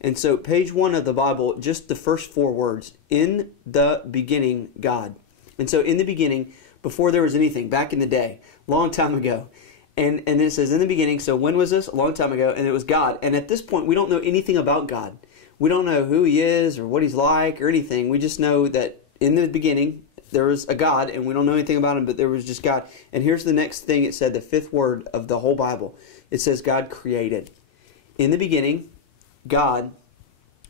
And so page 1 of the Bible, just the first 4 words, in the beginning, God. And so in the beginning, before there was anything, back in the day, long time ago. And then it says in the beginning, so when was this? A long time ago, and it was God. And at this point, we don't know anything about God. We don't know who He is or what He's like or anything. We just know that in the beginning, there was a God, and we don't know anything about Him, but there was just God. And here's the next thing it said, the 5th word of the whole Bible. It says God created. In the beginning, God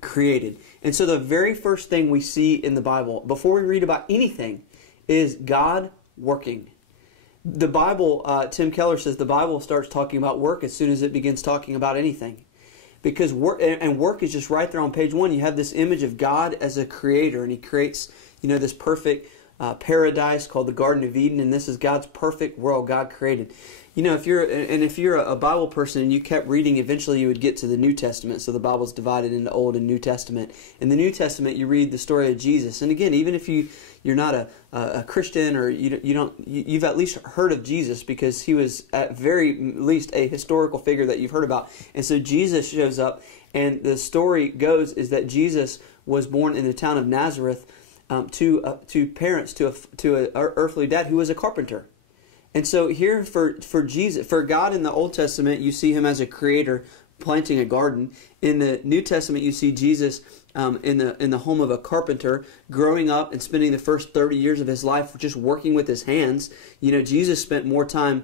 created. And so the very first thing we see in the Bible, before we read about anything, is God working. The Bible, Tim Keller says, the Bible starts talking about work as soon as it begins talking about anything. Because work, and work is just right there on page 1. You have this image of God as a creator, and He creates, this perfect paradise called the Garden of Eden, and this is God's perfect world God created. If you're a Bible person and you kept reading, eventually you would get to the New Testament. So the Bible's divided into Old and New Testament. In the New Testament, you read the story of Jesus. And again, even if you're not a Christian, or you've at least heard of Jesus, because He was at very least a historical figure that you've heard about. And so Jesus shows up, and the story goes is that Jesus was born in the town of Nazareth to parents, to an earthly dad who was a carpenter. And so here for Jesus, for God in the Old Testament, you see Him as a creator planting a garden. In the New Testament, you see Jesus in the home of a carpenter, growing up and spending the first 30 years of His life just working with His hands. Jesus spent more time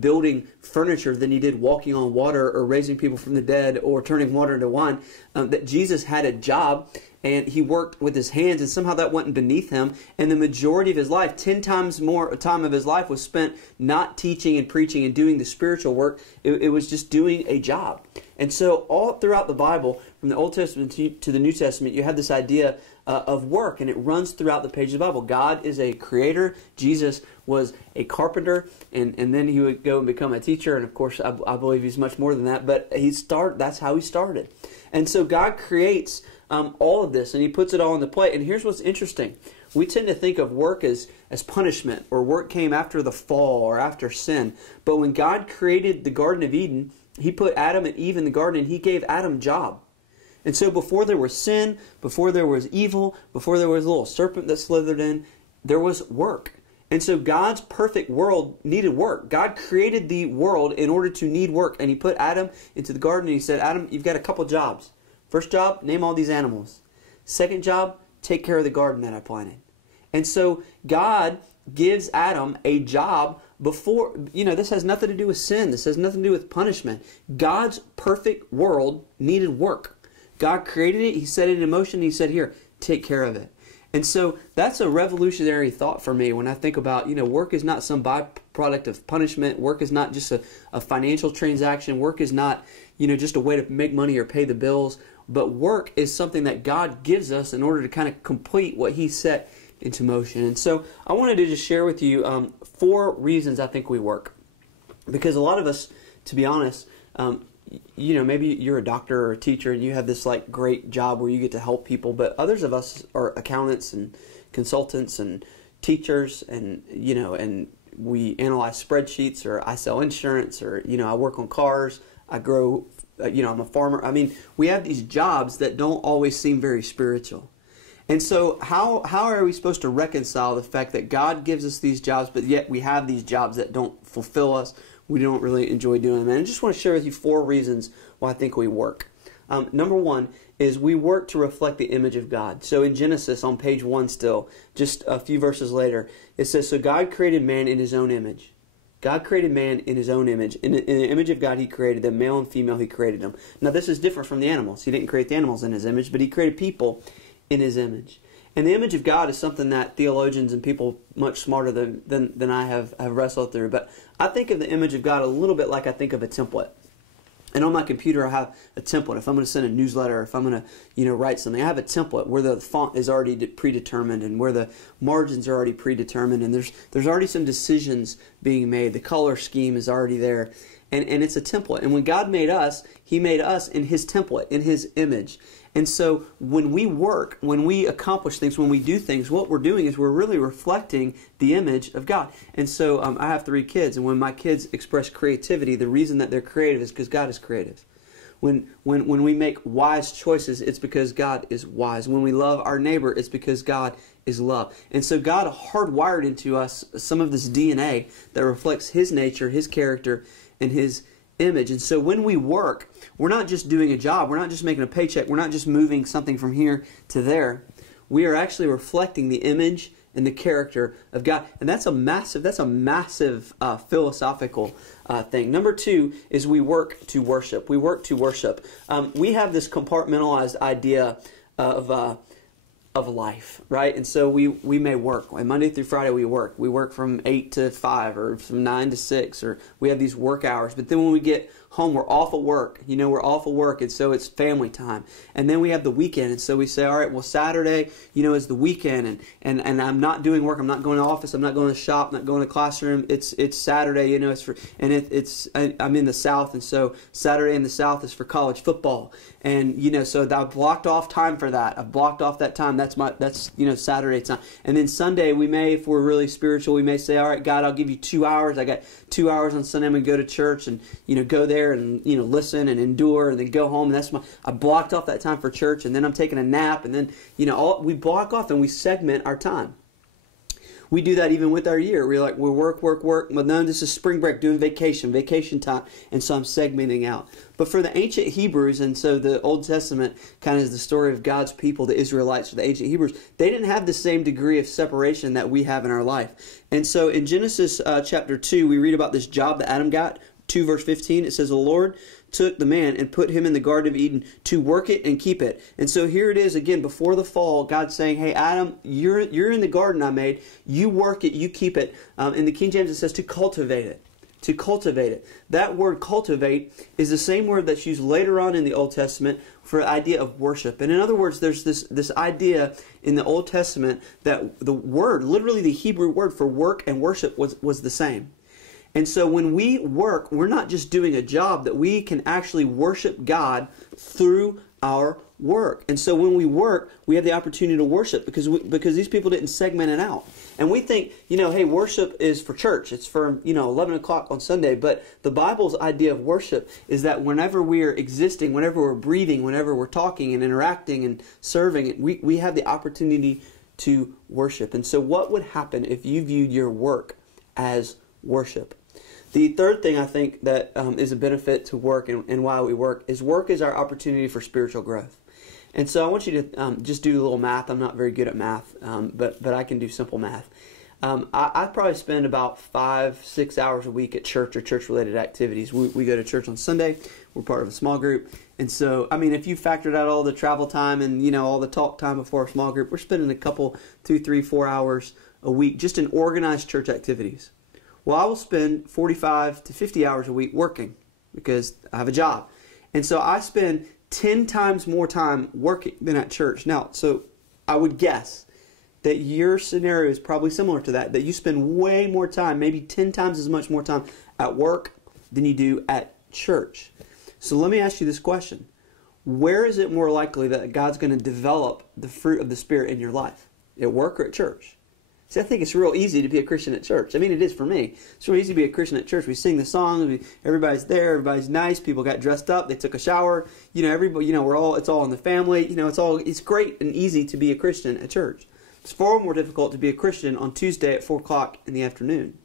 building furniture than He did walking on water or raising people from the dead or turning water into wine. That Jesus had a job, and He worked with His hands, and somehow that wasn't beneath Him. And the majority of His life, 10 times more time of His life, was spent not teaching and preaching and doing the spiritual work. It was just doing a job. And so all throughout the Bible, from the Old Testament to the New Testament, you have this idea of work, and it runs throughout the pages of the Bible. God is a creator. Jesus was a carpenter, and then He would go and become a teacher. And of course, I believe He's much more than that, but that's how He started. And so God creates all of this, and He puts it all on the plate. And here's what's interesting. We tend to think of work as punishment, or work came after the fall or after sin. But when God created the Garden of Eden, He put Adam and Eve in the garden, and He gave Adam job. And so before there was sin, before there was evil, before there was a little serpent that slithered in, there was work. And so God's perfect world needed work. God created the world in order to need work. And He put Adam into the garden, and He said, Adam, you've got a couple jobs. First job, name all these animals. Second job, take care of the garden that I planted. And so God gives Adam a job before, this has nothing to do with sin. This has nothing to do with punishment. God's perfect world needed work. God created it. He set it in motion. He said, here, take care of it. And so that's a revolutionary thought for me when I think about, work is not some byproduct of punishment. Work is not just a financial transaction. Work is not, just a way to make money or pay the bills. But work is something that God gives us in order to kind of complete what He set into motion. And so I wanted to just share with you 4 reasons I think we work. Because a lot of us, to be honest, maybe you're a doctor or a teacher and you have this great job where you get to help people, but others of us are accountants and consultants and teachers, and and we analyze spreadsheets, or I sell insurance, or I work on cars, I grow, I'm a farmer. I mean, we have these jobs that don't always seem very spiritual. And so how are we supposed to reconcile the fact that God gives us these jobs, but yet we have these jobs that don't fulfill us? We don't really enjoy doing them. And I just want to share with you 4 reasons why I think we work. Number 1 is we work to reflect the image of God. So in Genesis, on page 1 still, just a few verses later, it says, so God created man in His own image. God created man in His own image. In the image of God, He created them. Male and female, He created them. Now this is different from the animals. He didn't create the animals in His image, but He created people in His image. And the image of God is something that theologians and people much smarter than I have wrestled through. But I think of the image of God a little bit like I think of a template. And on my computer I have a template. If I'm going to send a newsletter, if I'm going to write something, I have a template where the font is already predetermined and where the margins are already predetermined, and there's already some decisions being made. The color scheme is already there. And it's a template. And when God made us, He made us in His template, in His image. And so when we work, when we accomplish things, when we do things, what we're doing is we're really reflecting the image of God. And so I have 3 kids, and when my kids express creativity, the reason that they're creative is because God is creative. When we make wise choices, it's because God is wise. When we love our neighbor, it's because God is love. And so God hardwired into us some of this DNA that reflects His nature, His character, and His image. And so when we work, we're not just doing a job. We're not just making a paycheck. We're not just moving something from here to there. We are actually reflecting the image and the character of God. And that's a massive philosophical thing. Number 2 is we work to worship. We work to worship. We have this compartmentalized idea of life, right? And so we may work. And Monday through Friday we work. We work from 8 to 5 or from 9 to 6, or we have these work hours. But then when we get home, we're off of work. We're off of work, and so it's family time. And then we have the weekend, and so we say, all right, well, Saturday, is the weekend, and I'm not doing work. I'm not going to office. I'm not going to shop. I'm not going to classroom. It's Saturday. I'm in the South, and so Saturday in the South is for college football, and so I blocked off time for that. I've blocked off that time. That's Saturday time. And then Sunday, we may, if we're really spiritual, we may say, all right, God, I'll give you 2 hours. I got 2 hours on Sunday. I'm going to go to church and go there and listen and endure, and then go home. And I blocked off that time for church, and then I'm taking a nap, and then we block off and we segment our time. We do that even with our year. We work. But no, this is spring break, doing vacation time, and so I'm segmenting out. But for the ancient Hebrews, and so the Old Testament kind of is the story of God's people, the Israelites, or the ancient Hebrews, they didn't have the same degree of separation that we have in our life. And so in Genesis chapter 2, we read about this job that Adam got. 2 verse 15, it says, the Lord took the man and put him in the Garden of Eden to work it and keep it. And so here it is again, before the fall, God's saying, hey, Adam, you're in the garden I made. You work it, you keep it. In the King James it says to cultivate it. To cultivate it. That word cultivate is the same word that's used later on in the Old Testament for the idea of worship. And in other words, there's this idea in the Old Testament that the word, literally the Hebrew word for work and worship was the same. And so when we work, we're not just doing a job, that we can actually worship God through our work. And so when we work, we have the opportunity to worship because these people didn't segment it out. And we think, hey, worship is for church. It's for, 11 o'clock on Sunday. But the Bible's idea of worship is that whenever we're existing, whenever we're breathing, whenever we're talking and interacting and serving, we have the opportunity to worship. And so what would happen if you viewed your work as worship? The third thing I think that is a benefit to work and why we work is our opportunity for spiritual growth. And so I want you to just do a little math. I'm not very good at math, but I can do simple math. I probably spend about 5-6 hours a week at church or church-related activities. We go to church on Sunday. We're part of a small group. And so, if you factored out all the travel time and, all the talk time before a small group, we're spending a couple, 2, 3, 4 hours a week just in organized church activities. Well, I will spend 45 to 50 hours a week working because I have a job. And so I spend 10 times more time working than at church. Now, so I would guess that your scenario is probably similar to that you spend way more time, maybe 10 times as much more time at work than you do at church. So let me ask you this question. Where is it more likely that God's going to develop the fruit of the Spirit in your life? At work or at church? See, I think it's real easy to be a Christian at church. It is for me. It's real easy to be a Christian at church. We sing the songs. Everybody's there. Everybody's nice. People got dressed up. They took a shower. Everybody. It's all in the family. It's great and easy to be a Christian at church. It's far more difficult to be a Christian on Tuesday at 4 o'clock in the afternoon.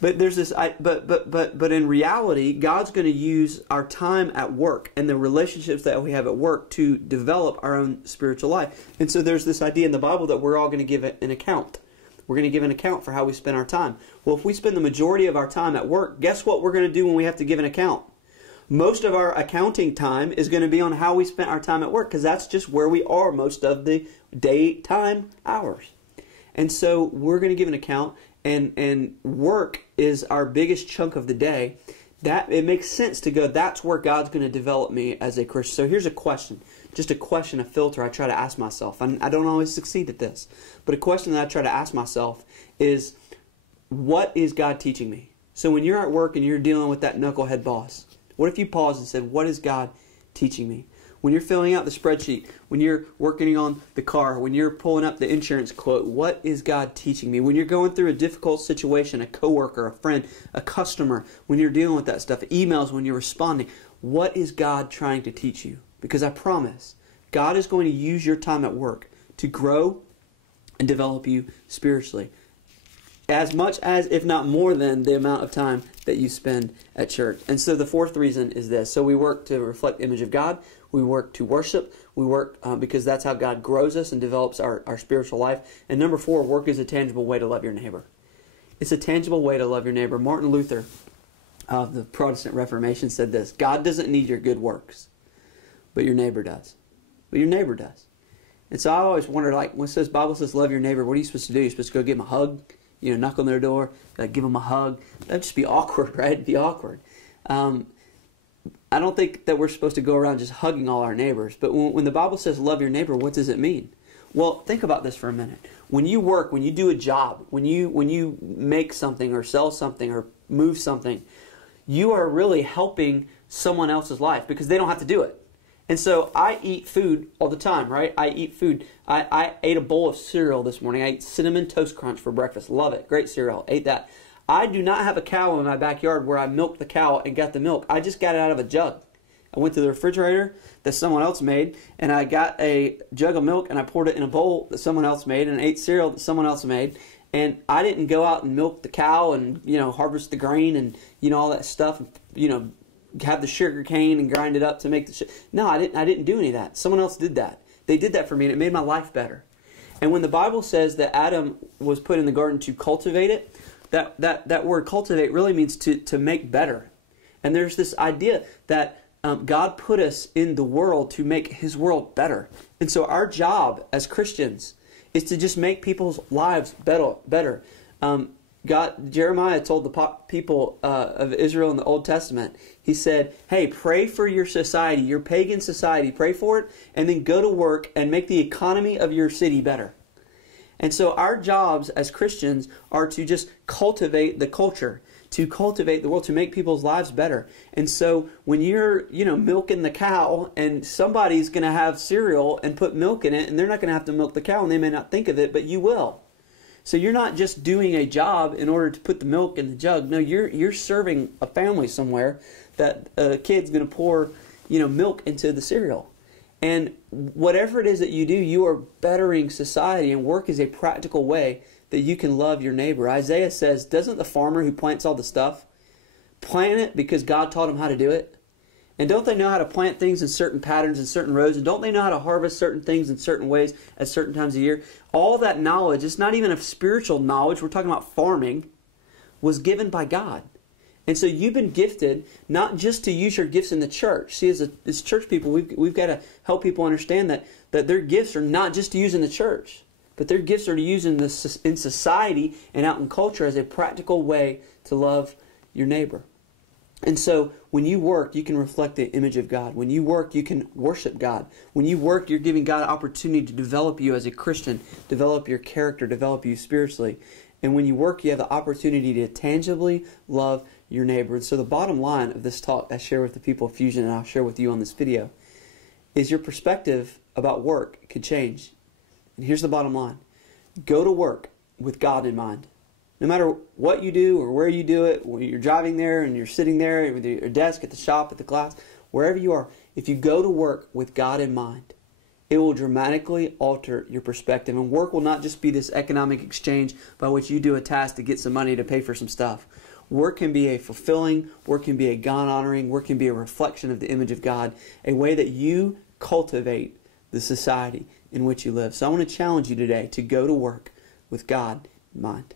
But there's this. But in reality, God's going to use our time at work and the relationships that we have at work to develop our own spiritual life. And so there's this idea in the Bible that we're all going to give an account. We're going to give an account for how we spend our time. Well, if we spend the majority of our time at work, guess what we're going to do when we have to give an account? Most of our accounting time is going to be on how we spent our time at work because that's just where we are most of the daytime hours. And so we're going to give an account. And work is our biggest chunk of the day. That it makes sense to go, that's where God's going to develop me as a Christian. So here's a question, just a question, a filter I try to ask myself. I don't always succeed at this, but a question that I try to ask myself is, what is God teaching me? So when you're at work and you're dealing with that knucklehead boss, what if you paused and said, what is God teaching me? When you're filling out the spreadsheet, when you're working on the car, when you're pulling up the insurance quote, what is God teaching me? When you're going through a difficult situation, a coworker, a friend, a customer, when you're dealing with that stuff, emails, when you're responding, what is God trying to teach you? Because I promise, God is going to use your time at work to grow and develop you spiritually. As much as, if not more than, the amount of time that you spend at church. And so the fourth reason is this. So we work to reflect the image of God. We work to worship. We work because that's how God grows us and develops our spiritual life. And number 4, work is a tangible way to love your neighbor. It's a tangible way to love your neighbor. Martin Luther of the Protestant Reformation said this: God doesn't need your good works, but your neighbor does. But your neighbor does. And so I always wondered, like, when it says, Bible says love your neighbor, what are you supposed to do? You're supposed to go give them a hug? You know, knock on their door, give them a hug. That'd just be awkward, right? It'd be awkward. I don't think that we're supposed to go around just hugging all our neighbors. But when the Bible says love your neighbor, what does it mean? Well, think about this for a minute. When you work, when you do a job, when you make something or sell something or move something, you are really helping someone else's life because they don't have to do it. And so I eat food all the time, right? I eat food. I ate a bowl of cereal this morning. I ate Cinnamon Toast Crunch for breakfast. Love it. Great cereal. Ate that. I do not have a cow in my backyard where I milked the cow and got the milk. I just got it out of a jug. I went to the refrigerator that someone else made, and I got a jug of milk, and I poured it in a bowl that someone else made, and ate cereal that someone else made. And I didn't go out and milk the cow and, harvest the grain and, all that stuff, have the sugar cane and grind it up to make the No, I didn't do any of that. Someone else did that. They did that for me, and it made my life better. And when the Bible says that Adam was put in the garden to cultivate it, that word cultivate really means to make better. And there's this idea that God put us in the world to make His world better. And so our job as Christians is to just make people's lives better. Jeremiah told the people of Israel in the Old Testament, he said, hey, pray for your society, your pagan society, pray for it, and then go to work and make the economy of your city better. And so our jobs as Christians are to just cultivate the culture, to cultivate the world, to make people's lives better. And so when you're, milking the cow and somebody's going to have cereal and put milk in it, and they're not going to have to milk the cow, and they may not think of it, but you will. So you're not just doing a job in order to put the milk in the jug. No, you're serving a family somewhere that a kid's going to pour, milk into the cereal. And whatever it is that you do, you are bettering society, and work is a practical way that you can love your neighbor. Isaiah says, doesn't the farmer who plants all the stuff plant it because God taught him how to do it? And don't they know how to plant things in certain patterns and certain rows? And don't they know how to harvest certain things in certain ways at certain times of year? All that knowledge, it's not even a spiritual knowledge, we're talking about farming, was given by God. And so you've been gifted not just to use your gifts in the church. See, as church people, we've got to help people understand that their gifts are not just to use in the church, but their gifts are to use in society and out in culture as a practical way to love your neighbor. And so when you work, you can reflect the image of God. When you work, you can worship God. When you work, you're giving God an opportunity to develop you as a Christian, develop your character, develop you spiritually. And when you work, you have the opportunity to tangibly love your neighbor. And so the bottom line of this talk I share with the people of Fusion, and I'll share with you on this video, is your perspective about work could change. And here's the bottom line. Go to work with God in mind. No matter what you do or where you do it, when you're driving there and you're sitting there with your desk, at the shop, at the class, wherever you are, if you go to work with God in mind, it will dramatically alter your perspective. And work will not just be this economic exchange by which you do a task to get some money to pay for some stuff. Work can be a fulfilling, work can be a God-honoring, work can be a reflection of the image of God, a way that you cultivate the society in which you live. So I want to challenge you today to go to work with God in mind.